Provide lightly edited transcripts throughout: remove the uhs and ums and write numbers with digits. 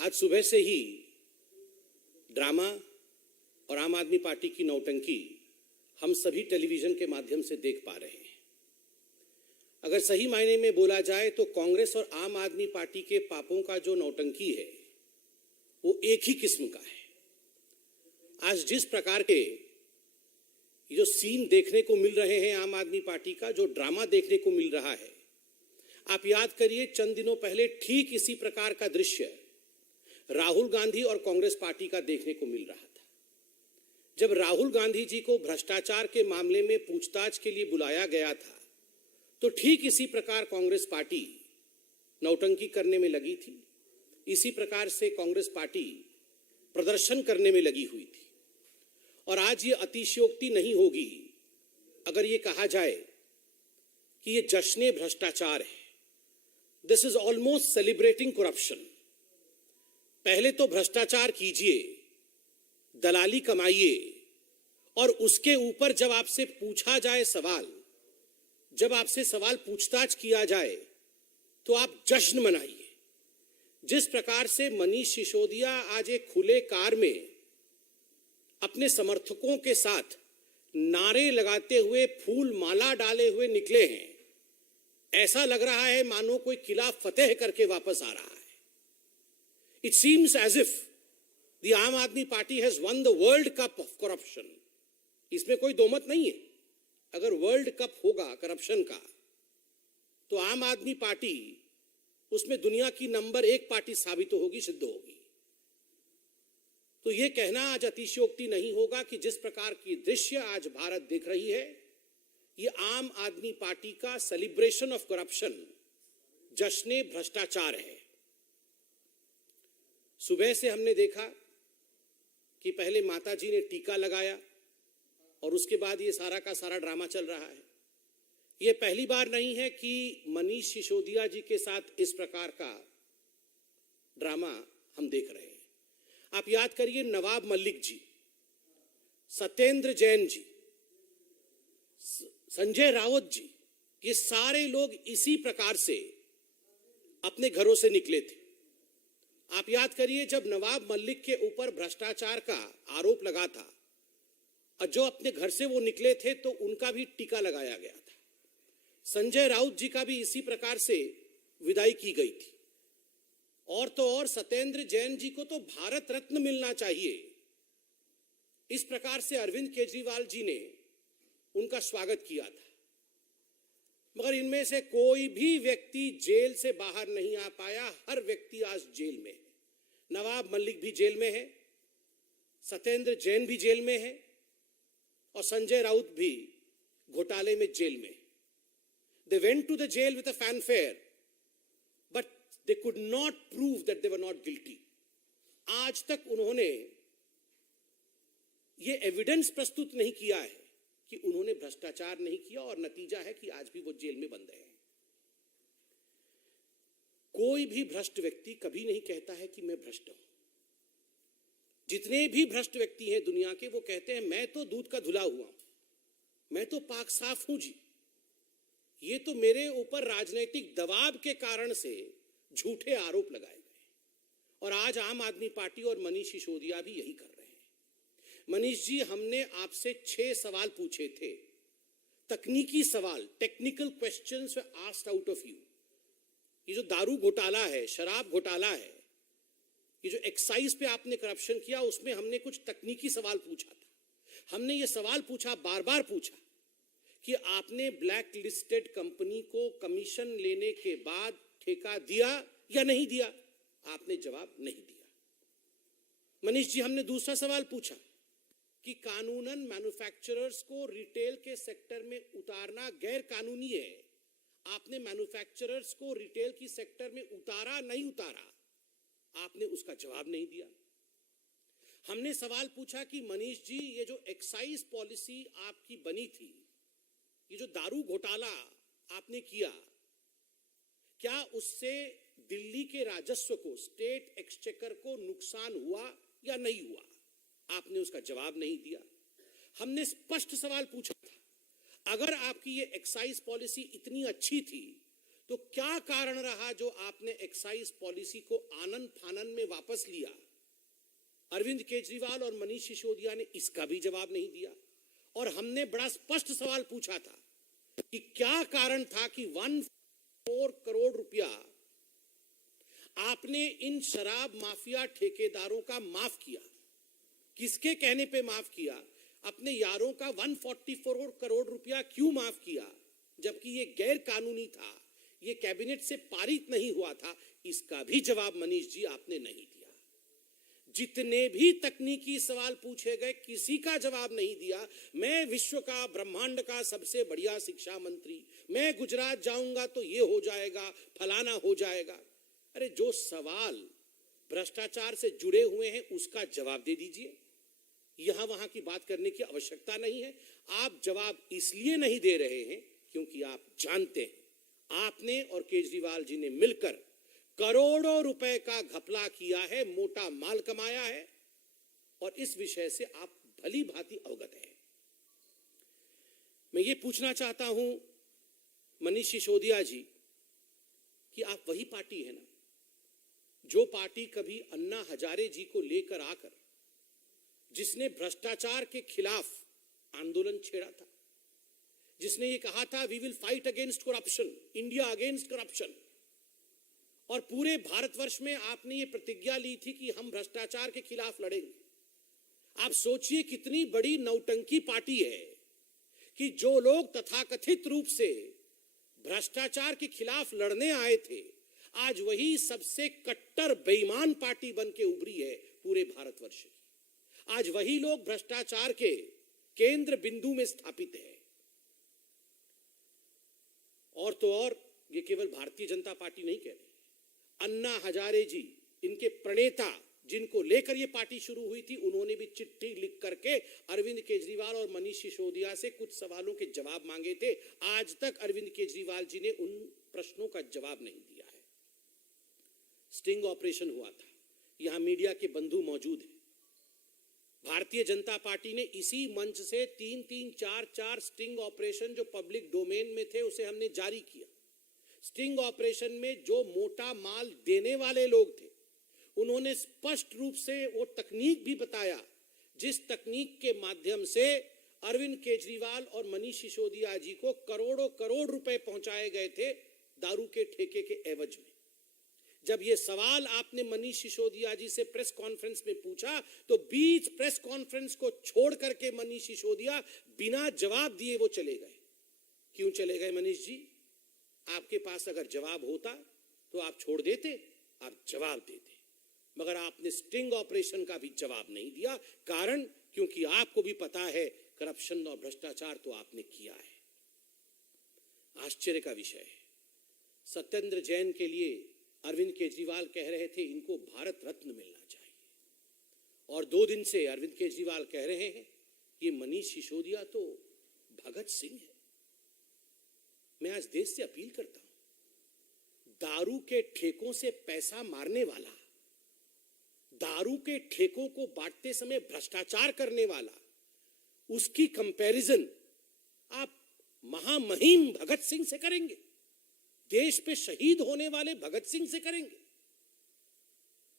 आज सुबह से ही ड्रामा और आम आदमी पार्टी की नौटंकी हम सभी टेलीविजन के माध्यम से देख पा रहे हैं। अगर सही मायने में बोला जाए तो कांग्रेस और आम आदमी पार्टी के पापों का जो नौटंकी है वो एक ही किस्म का है। आज जिस प्रकार के जो सीन देखने को मिल रहे हैं आम आदमी पार्टी का, जो ड्रामा देखने को मिल रहा है, आप याद करिए चंद दिनों पहले ठीक इसी प्रकार का दृश्य राहुल गांधी और कांग्रेस पार्टी का देखने को मिल रहा था। जब राहुल गांधी जी को भ्रष्टाचार के मामले में पूछताछ के लिए बुलाया गया था तो ठीक इसी प्रकार कांग्रेस पार्टी नौटंकी करने में लगी थी। इसी प्रकार से कांग्रेस पार्टी प्रदर्शन करने में लगी हुई थी। और आज ये अतिशयोक्ति नहीं होगी अगर ये कहा जाए कि ये जश्न भ्रष्टाचार है। This is almost celebrating corruption. पहले तो भ्रष्टाचार कीजिए, दलाली कमाइए, और उसके ऊपर जब आपसे पूछा जाए सवाल, जब आपसे सवाल पूछताछ किया जाए तो आप जश्न मनाइए। जिस प्रकार से मनीष सिसोदिया आज एक खुले कार में अपने समर्थकों के साथ नारे लगाते हुए, फूल माला डाले हुए निकले हैं, ऐसा लग रहा है मानो कोई किला फतेह करके वापस आ रहा है। It seems as if the आम Aadmi party has won the world cup of corruption। इसमें कोई दो मत नहीं है। अगर वर्ल्ड कप होगा करप्शन का तो आम आदमी पार्टी उसमें दुनिया की नंबर 1 पार्टी साबित होगी, सिद्ध होगी। तो यह कहना आज अतिशयोक्ति नहीं होगा कि जिस प्रकार की दृश्य आज भारत देख रही है, यह आम आदमी पार्टी का सेलिब्रेशन ऑफ करप्शन, जश्न भ्रष्टाचार है। सुबह से हमने देखा कि पहले माताजी ने टीका लगाया और उसके बाद ये सारा का सारा ड्रामा चल रहा है। ये पहली बार नहीं है कि मनीष सिसोदिया जी के साथ इस प्रकार का ड्रामा हम देख रहे हैं। आप याद करिए नवाब मलिक जी, सत्येंद्र जैन जी, संजय राउत जी, ये सारे लोग इसी प्रकार से अपने घरों से निकले थे। आप याद करिए जब नवाब मलिक के ऊपर भ्रष्टाचार का आरोप लगा था और जो अपने घर से वो निकले थे तो उनका भी टीका लगाया गया था। संजय राउत जी का भी इसी प्रकार से विदाई की गई थी। और तो और सत्येंद्र जैन जी को तो भारत रत्न मिलना चाहिए। इस प्रकार से अरविंद केजरीवाल जी ने उनका स्वागत किया था। मगर इनमें से कोई भी व्यक्ति जेल से बाहर नहीं आ पाया। हर व्यक्ति आज जेल में है। नवाब मलिक भी जेल में है, सत्येंद्र जैन भी जेल में है और संजय राउत भी घोटाले में जेल में है। They went to the jail with a fanfare, but they could not prove that they were not guilty। आज तक उन्होंने ये एविडेंस प्रस्तुत नहीं किया है कि उन्होंने भ्रष्टाचार नहीं किया, और नतीजा है कि आज भी वो जेल में बंद है। कोई भी भ्रष्ट व्यक्ति कभी नहीं कहता है कि मैं भ्रष्ट हूं। जितने भी भ्रष्ट व्यक्ति हैं दुनिया के, वो कहते हैं मैं तो दूध का धुला हुआ हूं, मैं तो पाक साफ हूं जी, ये तो मेरे ऊपर राजनीतिक दबाव के कारण से झूठे आरोप लगाए गए। और आज आम आदमी पार्टी और मनीष सिसोदिया भी यही कर रहे हैं। मनीष जी, हमने आपसे 6 सवाल पूछे थे, तकनीकी सवाल, technical questions were asked out of you. ये जो दारू घोटाला है, शराब घोटाला है, ये जो एक्साइज पे आपने करप्शन किया, उसमें हमने कुछ तकनीकी सवाल पूछा था। हमने ये सवाल पूछा, बार बार पूछा, कि आपने ब्लैक लिस्टेड कंपनी को कमीशन लेने के बाद ठेका दिया या नहीं दिया। आपने जवाब नहीं दिया। मनीष जी, हमने दूसरा सवाल पूछा कि कानूनन मैन्युफैक्चरर्स को रिटेल के सेक्टर में उतारना गैर कानूनी है। आपने मैन्युफैक्चरर्स को रिटेल की सेक्टर में उतारा नहीं उतारा, आपने उसका जवाब नहीं दिया। हमने सवाल पूछा कि मनीष जी, ये जो एक्साइज पॉलिसी आपकी बनी थी, ये जो दारू घोटाला आपने किया, क्या उससे दिल्ली के राजस्व को, स्टेट एक्सचेकर को नुकसान हुआ या नहीं हुआ? आपने उसका जवाब नहीं दिया। हमने स्पष्ट सवाल पूछा था, अगर आपकी ये एक्साइज पॉलिसी इतनी अच्छी थी तो क्या कारण रहा जो आपने एक्साइज पॉलिसी को आनन फानन में वापस लिया? अरविंद केजरीवाल और मनीष सिसोदिया ने इसका भी जवाब नहीं दिया। और हमने बड़ा स्पष्ट सवाल पूछा था कि क्या कारण था कि 1.4 करोड़ रुपया आपने इन शराब माफिया ठेकेदारों का माफ किया। किसके कहने पे माफ किया? अपने यारों का 144 करोड़ रुपया क्यों माफ किया, जबकि ये गैर कानूनी था, ये कैबिनेट से पारित नहीं हुआ था? इसका भी जवाब मनीष जी आपने नहीं दिया। जितने भी तकनीकी सवाल पूछे गए किसी का जवाब नहीं दिया। मैं विश्व का, ब्रह्मांड का सबसे बढ़िया शिक्षा मंत्री, मैं गुजरात जाऊंगा तो ये हो जाएगा, फलाना हो जाएगा। अरे जो सवाल भ्रष्टाचार से जुड़े हुए हैं उसका जवाब दे दीजिए। यहां वहां की बात करने की आवश्यकता नहीं है। आप जवाब इसलिए नहीं दे रहे हैं क्योंकि आप जानते हैं आपने और केजरीवाल जी ने मिलकर करोड़ों रुपए का घपला किया है, मोटा माल कमाया है, और इस विषय से आप भली भांति अवगत हैं। मैं ये पूछना चाहता हूं मनीष सिसोदिया जी कि आप वही पार्टी है ना जो पार्टी कभी अन्ना हजारे जी को लेकर आकर जिसने भ्रष्टाचार के खिलाफ आंदोलन छेड़ा था, जिसने ये कहा था we will fight against corruption, India against corruption, और पूरे भारतवर्ष में आपने ये प्रतिज्ञा ली थी कि हम भ्रष्टाचार के खिलाफ लड़ेंगे। आप सोचिए कितनी बड़ी नौटंकी पार्टी है कि जो लोग तथाकथित रूप से भ्रष्टाचार के खिलाफ लड़ने आए थे, आज वही सबसे कट्टर बेईमान पार्टी बन के उभरी है पूरे भारतवर्ष की। आज वही लोग भ्रष्टाचार के केंद्र बिंदु में स्थापित है। और तो और ये केवल भारतीय जनता पार्टी नहीं कह रही, अन्ना हजारे जी, इनके प्रणेता जिनको लेकर ये पार्टी शुरू हुई थी, उन्होंने भी चिट्ठी लिख करके अरविंद केजरीवाल और मनीष सिसोदिया से कुछ सवालों के जवाब मांगे थे। आज तक अरविंद केजरीवाल जी ने उन प्रश्नों का जवाब नहीं दिया है। स्टिंग ऑपरेशन हुआ था, यहां मीडिया के बंधु मौजूद हैं। भारतीय जनता पार्टी ने इसी मंच से 3-3, 4-4 स्टिंग ऑपरेशन जो पब्लिक डोमेन में थे उसे हमने जारी किया। स्टिंग ऑपरेशन में जो मोटा माल देने वाले लोग थे उन्होंने स्पष्ट रूप से वो तकनीक भी बताया जिस तकनीक के माध्यम से अरविंद केजरीवाल और मनीष सिसोदिया जी को करोड़ों करोड़ रुपए पहुंचाए गए थे दारू के ठेके के एवज में। जब ये सवाल आपने मनीष सिसोदिया जी से प्रेस कॉन्फ्रेंस में पूछा तो बीच प्रेस कॉन्फ्रेंस को छोड़ करके मनीष सिसोदिया बिना जवाब दिए वो चले गए। क्यों चले गए मनीष जी? आपके पास अगर जवाब होता तो आप छोड़ देते, आप जवाब देते, मगर आपने स्टिंग ऑपरेशन का भी जवाब नहीं दिया। कारण क्योंकि आपको भी पता है करप्शन और भ्रष्टाचार तो आपने किया है। आश्चर्य का विषय है, सत्येंद्र जैन के लिए अरविंद केजरीवाल कह रहे थे इनको भारत रत्न मिलना चाहिए, और 2 दिन से अरविंद केजरीवाल कह रहे हैं कि मनीष सिसोदिया तो भगत सिंह है। मैं आज देश से अपील करता हूं, दारू के ठेकों से पैसा मारने वाला, दारू के ठेकों को बांटते समय भ्रष्टाचार करने वाला, उसकी कंपैरिजन आप महामहिम भगत सिंह से करेंगे, देश पे शहीद होने वाले भगत सिंह से करेंगे,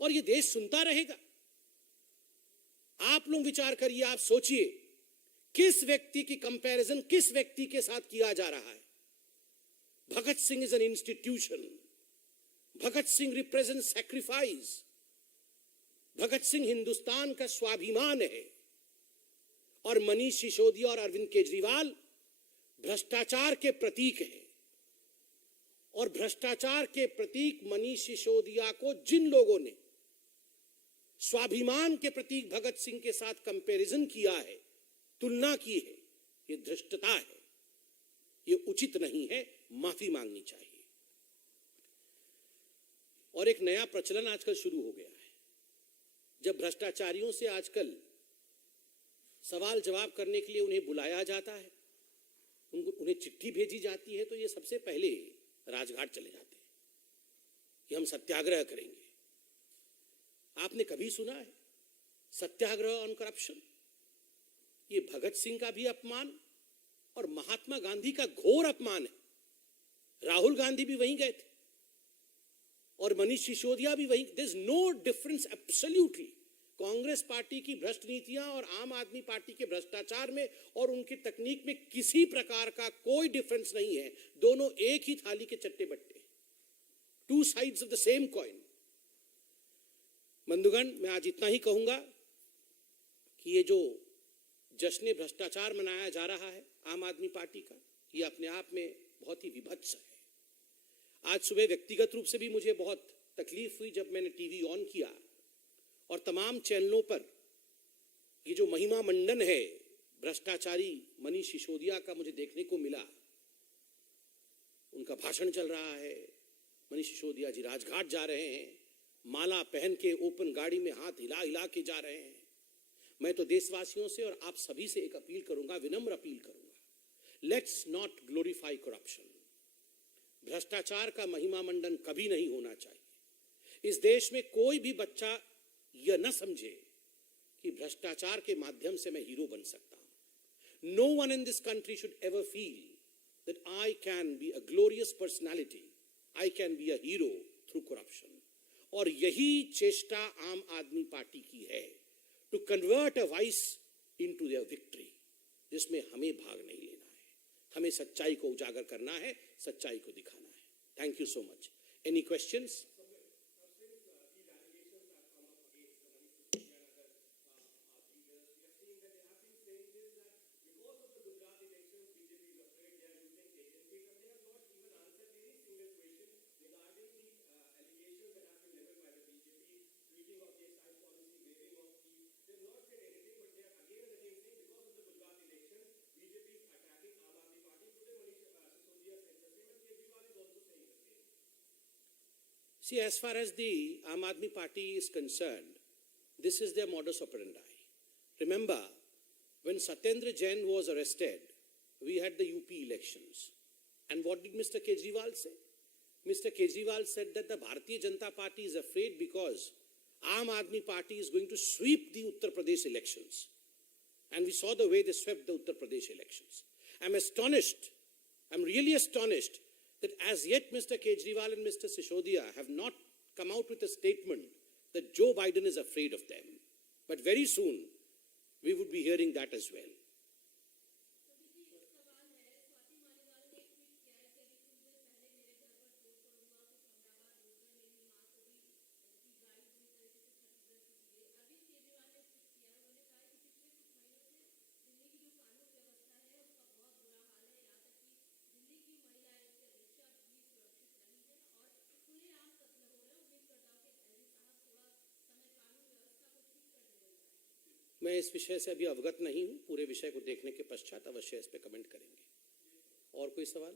और ये देश सुनता रहेगा। आप लोग विचार करिए, आप सोचिए किस व्यक्ति की कंपैरिजन किस व्यक्ति के साथ किया जा रहा है। Bhagat Singh is an institution, Bhagat Singh represent sacrifice, Bhagat Singh Hindustan का स्वाभिमान है, और मनीष सिसोदिया और अरविंद केजरीवाल भ्रष्टाचार के प्रतीक हैं। और भ्रष्टाचार के प्रतीक मनीष सिसोदिया को जिन लोगों ने स्वाभिमान के प्रतीक भगत सिंह के साथ कंपैरिजन किया है, तुलना की है, ये धृष्टता है, ये उचित नहीं है, माफी मांगनी चाहिए। और एक नया प्रचलन आजकल शुरू हो गया है, जब भ्रष्टाचारियों से आजकल सवाल जवाब करने के लिए उन्हें बुलाया जाता है, उन्हें चिट्ठी भेजी जाती है, तो ये सबसे पहले राजघाट चले जाते हैं कि हम सत्याग्रह करेंगे। आपने कभी सुना है सत्याग्रह ऑन करप्शन? ये भगत सिंह का भी अपमान और महात्मा गांधी का घोर अपमान है। राहुल गांधी भी वहीं गए थे और मनीष सिसोदिया भी वहीं। There is no difference absolutely. Congress party की भ्रष्ट नीतियां और आम आदमी पार्टी के भ्रष्टाचार में और उनकी तकनीक में किसी प्रकार का कोई डिफरेंस नहीं है। दोनों एक ही थाली के चट्टे बट्टे, two sides of the same coin. बंधुगण, मैं आज इतना ही कहूंगा कि ये जो जश्न भ्रष्टाचार मनाया जा रहा है आम आदमी पार्टी का, ये अपने आप में बहुत ही विभत्स है। आज सुबह व्यक्तिगत रूप से भी मुझे बहुत तकलीफ हुई जब मैंने टीवी ऑन किया और तमाम चैनलों पर ये जो महिमा मंडन है भ्रष्टाचारी मनीष सिसोदिया का मुझे देखने को मिला। उनका भाषण चल रहा है, मनीष सिसोदिया जी राजघाट जा रहे हैं, माला पहन के ओपन गाड़ी में हाथ हिला हिला के जा रहे हैं। मैं तो देशवासियों से और आप सभी से एक अपील करूंगा, विनम्र अपील करूंगा, लेट्स नॉट ग्लोरीफाई करप्शन। भ्रष्टाचार का महिमा मंडन कभी नहीं होना चाहिए। इस देश में कोई भी बच्चा यह न समझे कि भ्रष्टाचार के माध्यम से मैं हीरो बन सकता हूं। No one in this country should ever feel that I can be a glorious personality, I can be a hero through corruption. और यही चेष्टा आम आदमी पार्टी की है, to convert a voice into their victory, जिसमें हमें भाग नहीं लेना है। हमें सच्चाई को उजागर करना है, सच्चाई को दिखाना है। Thank you so much. Any questions? See, as far as the Aam Aadmi Party is concerned, this is their modus operandi. Remember, when Satyendra Jain was arrested, we had the UP elections. And what did Mr. Kejriwal say? Mr. Kejriwal said that the Bharatiya Janata Party is afraid because Aam Aadmi Party is going to sweep the Uttar Pradesh elections. And we saw the way they swept the Uttar Pradesh elections. I'm astonished, I'm really astonished that as yet Mr. Kejriwal and Mr. Sisodia have not come out with a statement that Joe Biden is afraid of them. But very soon, we would be hearing that as well. मैं इस विषय से अभी अवगत नहीं हूं, पूरे विषय को देखने के पश्चात अवश्य इस पे कमेंट करेंगे। और कोई सवाल?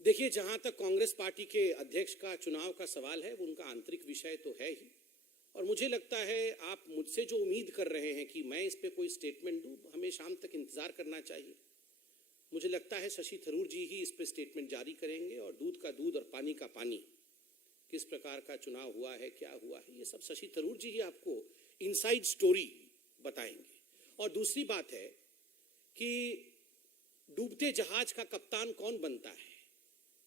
देखिए, जहां तक कांग्रेस पार्टी के अध्यक्ष का चुनाव का सवाल है, वो उनका आंतरिक विषय तो है ही। और मुझे लगता है आप मुझसे जो उम्मीद कर रहे हैं कि मैं इस पे कोई स्टेटमेंट दूं, हमें शाम तक इंतजार करना चाहिए। मुझे लगता है शशि थरूर जी ही इस पे स्टेटमेंट जारी करेंगे और दूध का दूध और पानी का पानी, किस प्रकार का चुनाव हुआ है, क्या हुआ है, ये सब शशि थरूर जी ही आपको इनसाइड स्टोरी बताएंगे। और दूसरी बात है कि डूबते जहाज का कप्तान कौन बनता है,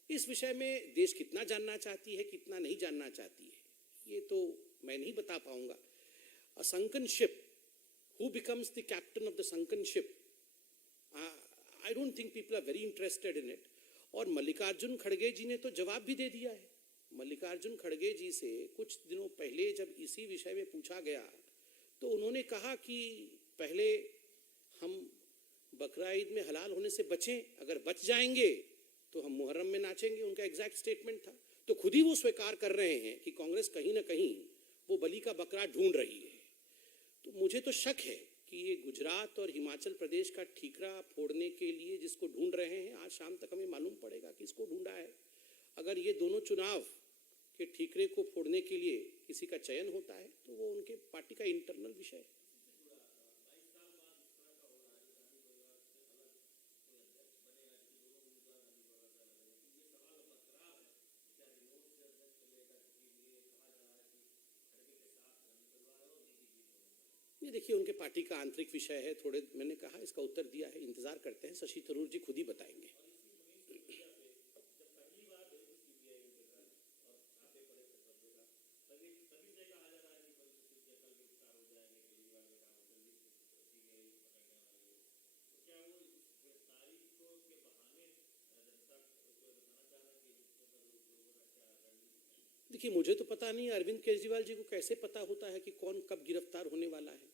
इस विषय में देश कितना जानना चाहती है, कितना नहीं जानना चाहती है, ये तो मैं नहीं बता पाऊंगा। अ sunken ship, who becomes the captain of the sunken ship? I don't think people are very interested in it. और मल्लिकार्जुन खड़गे जी ने तो जवाब भी दे दिया है। मल्लिकार्जुन खड़गे जी से कुछ दिनों पहले जब इसी विषय में पूछा गया तो उन्होंने कहा कि पहले हम बकरा ईद में हलाल होने से बचें, अगर बच जाएंगे तो हम मुहर्रम में नाचेंगे, उनका एग्जैक्ट स्टेटमेंट था। तो खुद ही वो स्वीकार कर रहे हैं कि कांग्रेस कहीं ना कहीं वो बलि का बकरा ढूंढ रही है। तो मुझे तो शक है कि ये गुजरात और हिमाचल प्रदेश का ठीकरा फोड़ने के लिए जिसको ढूंढ रहे हैं, आज शाम तक हमें मालूम पड़ेगा कि इसको ढूंढा है। अगर ये दोनों चुनाव के ठीकरे को फोड़ने के लिए किसी का चयन होता है तो वो उनके पार्टी का इंटरनल विषय है। ये देखिए उनके पार्टी का आंतरिक विषय है, थोड़े मैंने कहा इसका उत्तर दिया है, इंतजार करते हैं, शशि थरूर जी खुद ही बताएंगे। देखिए मुझे तो पता नहीं अरविंद केजरीवाल जी को कैसे पता होता है कि कौन कब गिरफ्तार होने वाला है।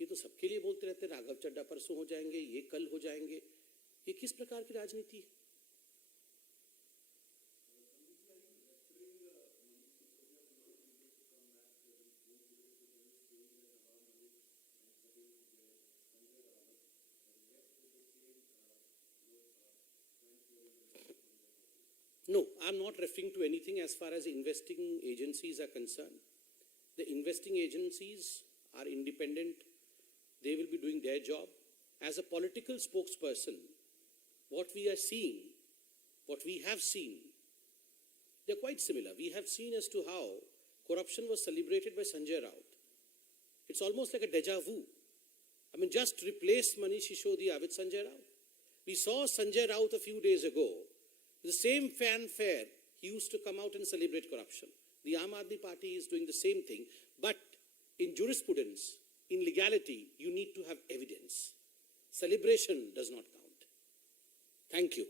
ये तो सबके लिए बोलते रहते हैं राघव चड्ढा परसों हो जाएंगे, ये कल हो जाएंगे। ये किस प्रकार की राजनीति है? No, I'm not referring to anything as far as investing agencies are concerned. The investing agencies are independent. They will be doing their job. As a political spokesperson, what we are seeing, what we have seen, they're quite similar. We have seen as to how corruption was celebrated by Sanjay Raut. It's almost like a deja vu. I mean, just replace Manish Sisodiya with Sanjay Raut. We saw Sanjay Raut a few days ago. The same fanfare, he used to come out and celebrate corruption. The Aam Aadmi Party is doing the same thing, but in jurisprudence, in legality, you need to have evidence. Celebration does not count. Thank you.